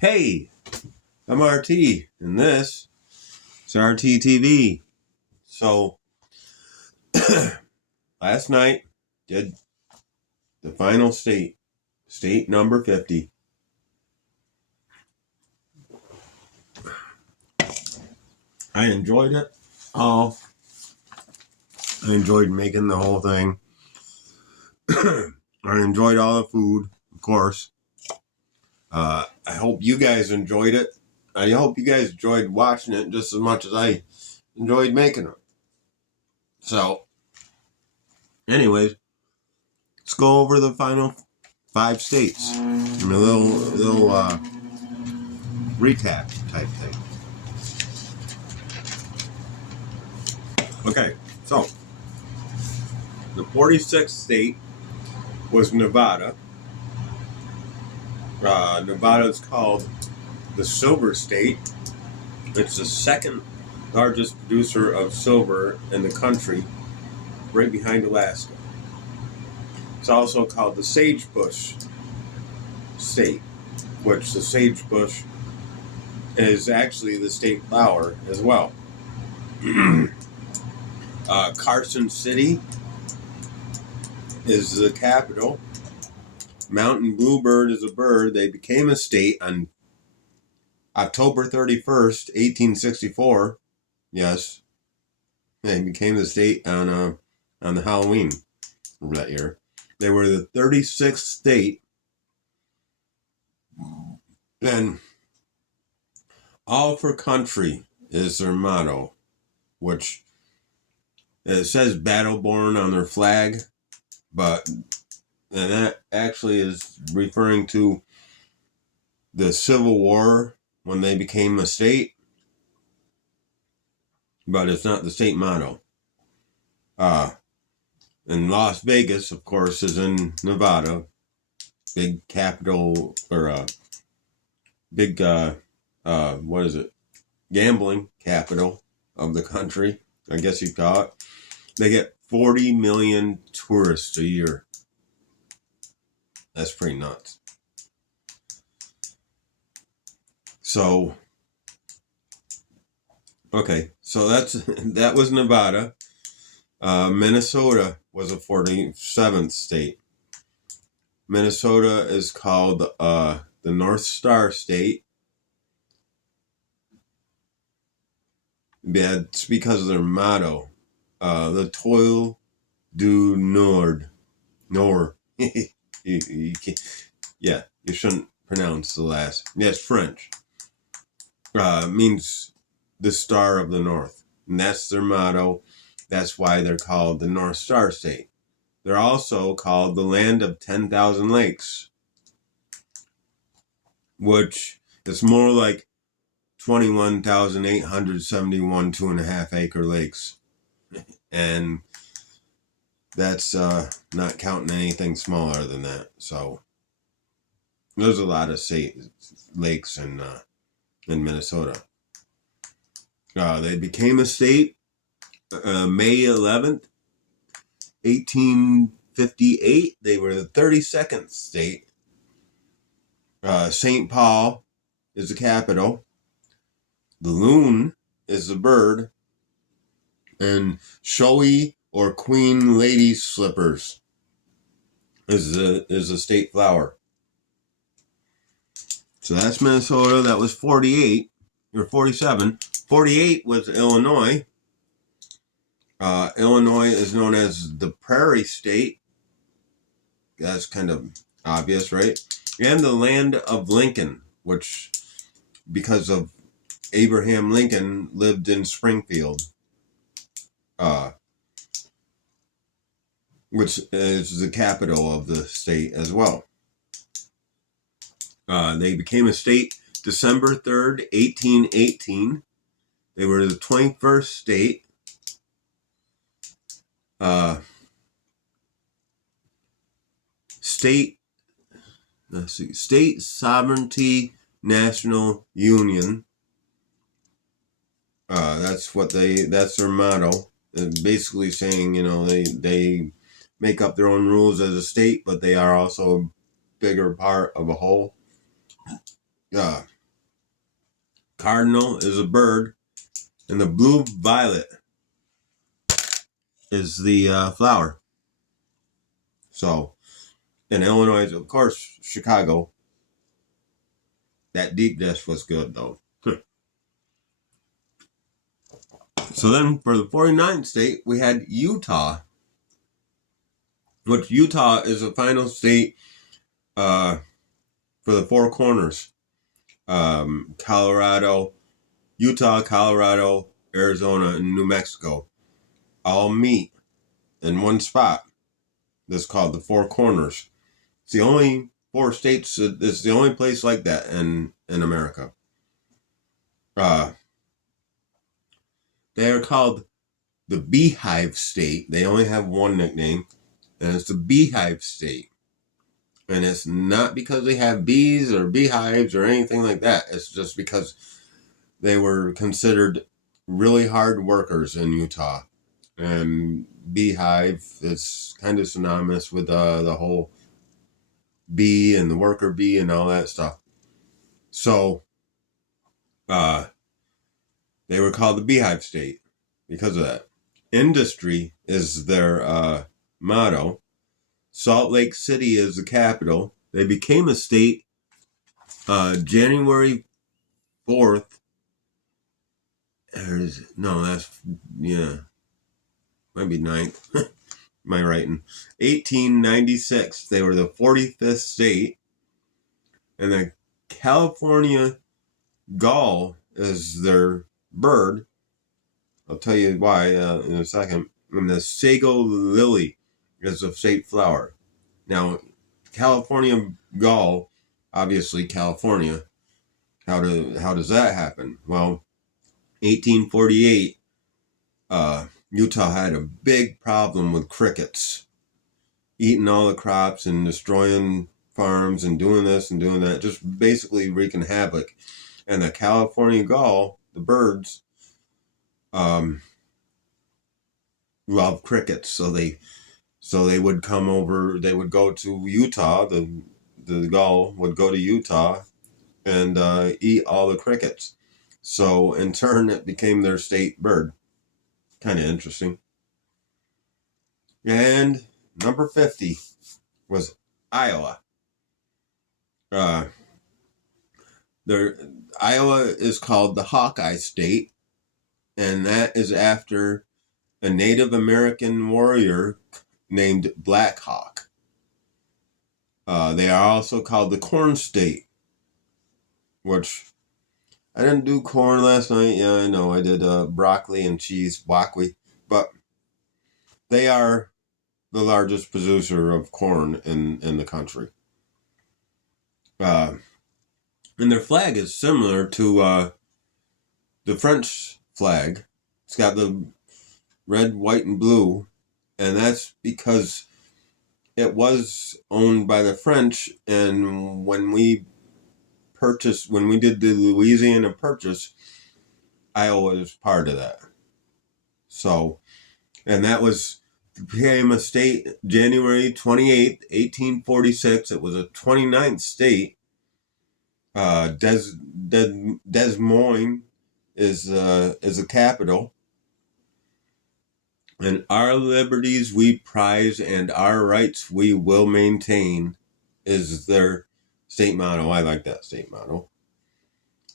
Hey, I'm RT, and this is RT TV. So, last night did the final state number 50. I enjoyed it. Oh, I enjoyed making the whole thing. I enjoyed all the food, of course. I hope you guys enjoyed it. I hope you guys enjoyed watching it just as much as I enjoyed making it. So, anyways, let's go over the final 5 states. A little recap type thing. Okay, so the 46th state was Nevada. Nevada is called the Silver State. It's the second largest producer of silver in the country, right behind Alaska. It's also called the Sagebush State, which the sagebush is actually the state flower as well. Carson City is the capital. Mountain bluebird is a bird. They became a state on October 31st, 1864. Yes, they became the state on the Halloween of that year. They were the 36th state. Then, all for country is their motto, which it says Battleborn on their flag, but and that actually is referring to the Civil War when they became a state, but it's not the state motto. And Las Vegas, of course, is in Nevada, big capital or big what is it? Gambling capital of the country, I guess you call it. They get 40 million tourists a year. That's pretty nuts. So, okay, so that was Nevada. Minnesota was a 47th state. Minnesota is called the North Star State. That's because of their motto, the Toile du Nord. you shouldn't pronounce the last. Yeah, it's French. Means the Star of the North. And that's their motto. That's why they're called the North Star State. They're also called the Land of 10,000 Lakes, which is more like 21,871 2.5 acre lakes. And that's not counting anything smaller than that. So there's a lot of lakes in Minnesota. They became a state May 11th, 1858. They were the 32nd state. St. Paul is the capital. The loon is the bird. And showy or queen lady slippers is the state flower. So that's Minnesota. That was 48 or 47. 48 was Illinois. Illinois is known as the Prairie State. That's kind of obvious, right? And the land of Lincoln, which, because of Abraham Lincoln, lived in Springfield, which is the capital of the state as well. They became a state December 3rd, 1818. They were the 21st state. State Sovereignty National Union. That's their motto. Basically saying, they make up their own rules as a state, but they are also a bigger part of a whole. Uh, Cardinal is a bird, and the blue violet is the flower. So, in Illinois, of course, Chicago, that deep dish was good though. So then for the 49th state, we had Utah, which Utah is the final state uh, for the Four Corners. Colorado, Utah, Colorado, Arizona, and New Mexico all meet in one spot. That's called the Four Corners. It's the only four states. It's the only place like that in America. Uh, they are called the Beehive State. They only have one nickname, and it's the Beehive State. And it's not because they have bees or beehives or anything like that. It's just because they were considered really hard workers in Utah. And beehive is kind of synonymous with the whole bee and the worker bee and all that stuff. So they were called the Beehive State because of that. Industry is their motto. Salt Lake City is the capital. They became a state January 4th. Might be 9th. My writing. 1896. They were the 45th state. And the California gull is their bird. I'll tell you why in a second. And the sago lily is the state flower. Now, California gull, obviously California. How does that happen? Well, 1848, Utah had a big problem with crickets eating all the crops and destroying farms and doing this and doing that, just basically wreaking havoc. And the California gull, the birds, love crickets, so they would come over. They would go to Utah. The gull would go to Utah and eat all the crickets. So in turn, it became their state bird. Kind of interesting. And number 50 was Iowa. Iowa is called the Hawkeye State, and that is after a Native American warrior named Black Hawk. They are also called the Corn State, which I didn't do corn last night. Yeah, I know. I did broccoli and cheese, broccoli, but they are the largest producer of corn in the country. And their flag is similar to the French flag. It's got the red, white, and blue, and that's because it was owned by the French, and when we did the Louisiana Purchase, Iowa was part of that. So, and that became a state January 28th, 1846. It was a 29th state. Des Moines is a capital. And our liberties we prize and our rights we will maintain is their state motto. I like that state motto.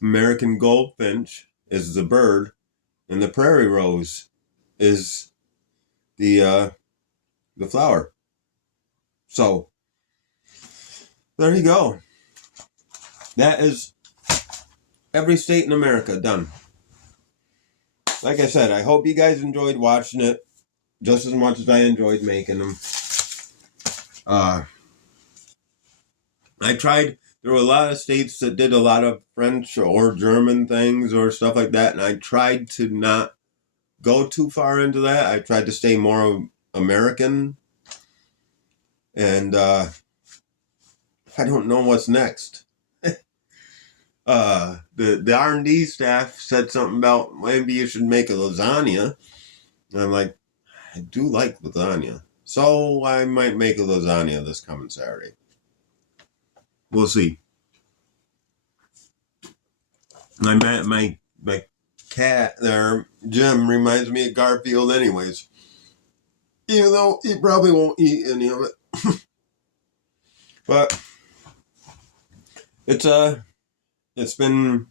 American goldfinch is the bird, and the prairie rose is the flower. So there you go. That is every state in America done. Like I said, I hope you guys enjoyed watching it just as much as I enjoyed making them. I tried. There were a lot of states that did a lot of French or German things or stuff like that, and I tried to not go too far into that. I tried to stay more American, and I don't know what's next. The R&D staff said something about maybe you should make a lasagna, and I'm like, I do like lasagna, so I might make a lasagna this coming Saturday. We'll see. My cat there, Jim, reminds me of Garfield anyways. Even though he probably won't eat any of it. But it's been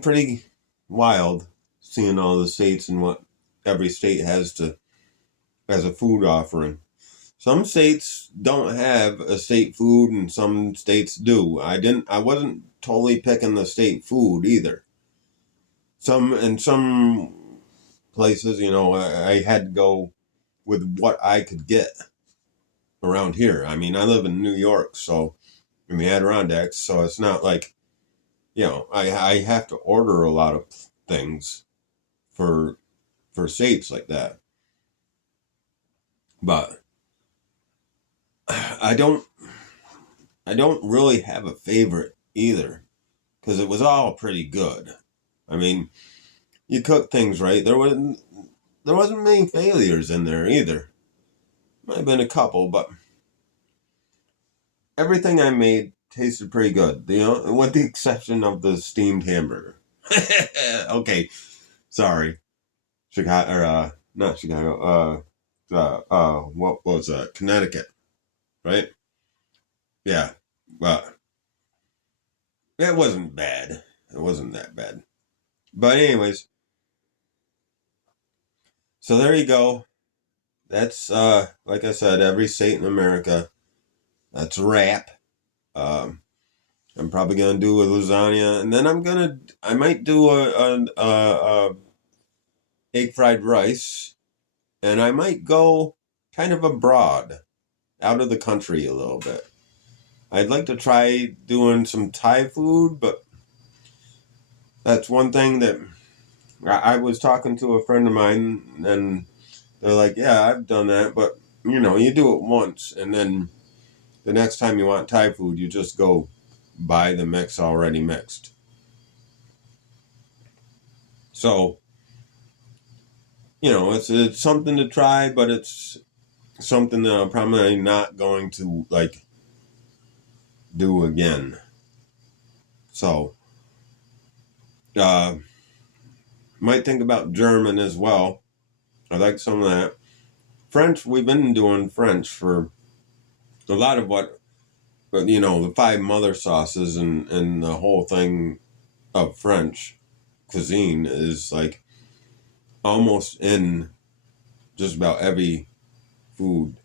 pretty wild seeing all the states and what every state has to as a food offering. Some states don't have a state food and some states do. I wasn't totally picking the state food either. Some places, I had to go with what I could get around here. I mean, I live in New York, so in the Adirondacks, so it's not like, I have to order a lot of things for states like that. But I don't really have a favorite either, because it was all pretty good. I mean, you cook things right. There wasn't many failures in there either. Might have been a couple, but everything I made tasted pretty good. With the exception of the steamed hamburger. Okay, sorry, Chicago or not Chicago. What was Connecticut, right? Yeah, but it wasn't bad. It wasn't that bad. But anyways, so there you go. That's like I said, every state in America. That's a wrap. Um, I'm probably gonna do a lasagna, and then I might do a egg fried rice, and I might go kind of abroad, out of the country a little bit. I'd like to try doing some Thai food, but that's one thing that I was talking to a friend of mine, and they're like, "Yeah, I've done that, but you do it once, and then the next time you want Thai food, you just go buy the mix already mixed." So, it's something to try, but it's something that I'm probably not going to like do again. So, uh, might think about German as well. I like some of that. French, we've been doing French for a lot of but the five mother sauces and the whole thing of French cuisine is like almost in just about every food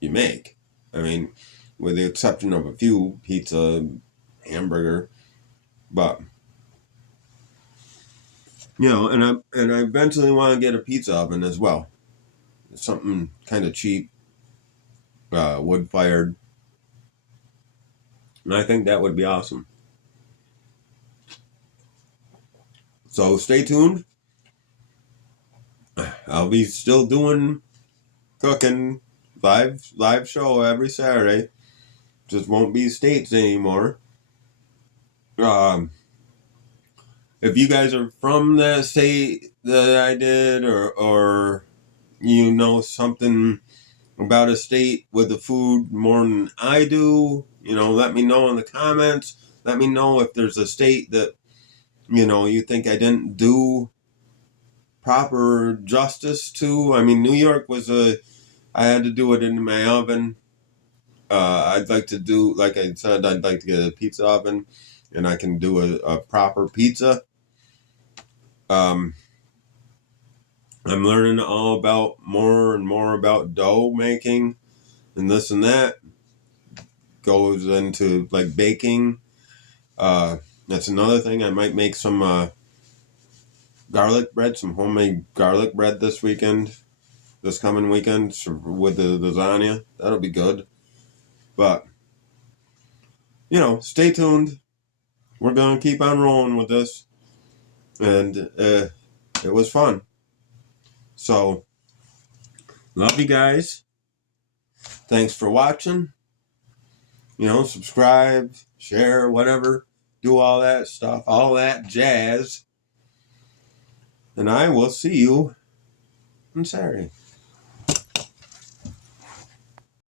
you make. I mean, with the exception of a few, pizza, hamburger, but and I eventually want to get a pizza oven as well. Something kind of cheap, wood fired, and I think that would be awesome. So stay tuned. I'll be still doing cooking live show every Saturday. Just won't be states anymore. Um, if you guys are from the state that I did, or something about a state with the food more than I do, let me know in the comments. Let me know if there's a state that you think I didn't do proper justice to. I mean, New York I had to do it in my oven. I'd like to do, like I said, I'd like to get a pizza oven, and I can do a proper pizza. Um, I'm learning more and more about dough making, and this and that goes into like baking. That's another thing. I might make some garlic bread, some homemade garlic bread this coming weekend with the lasagna. That'll be good. But stay tuned. We're gonna keep on rolling with this, and it was fun. So, love you guys. Thanks for watching. Subscribe, share, whatever. Do all that stuff, all that jazz. And I will see you on Saturday.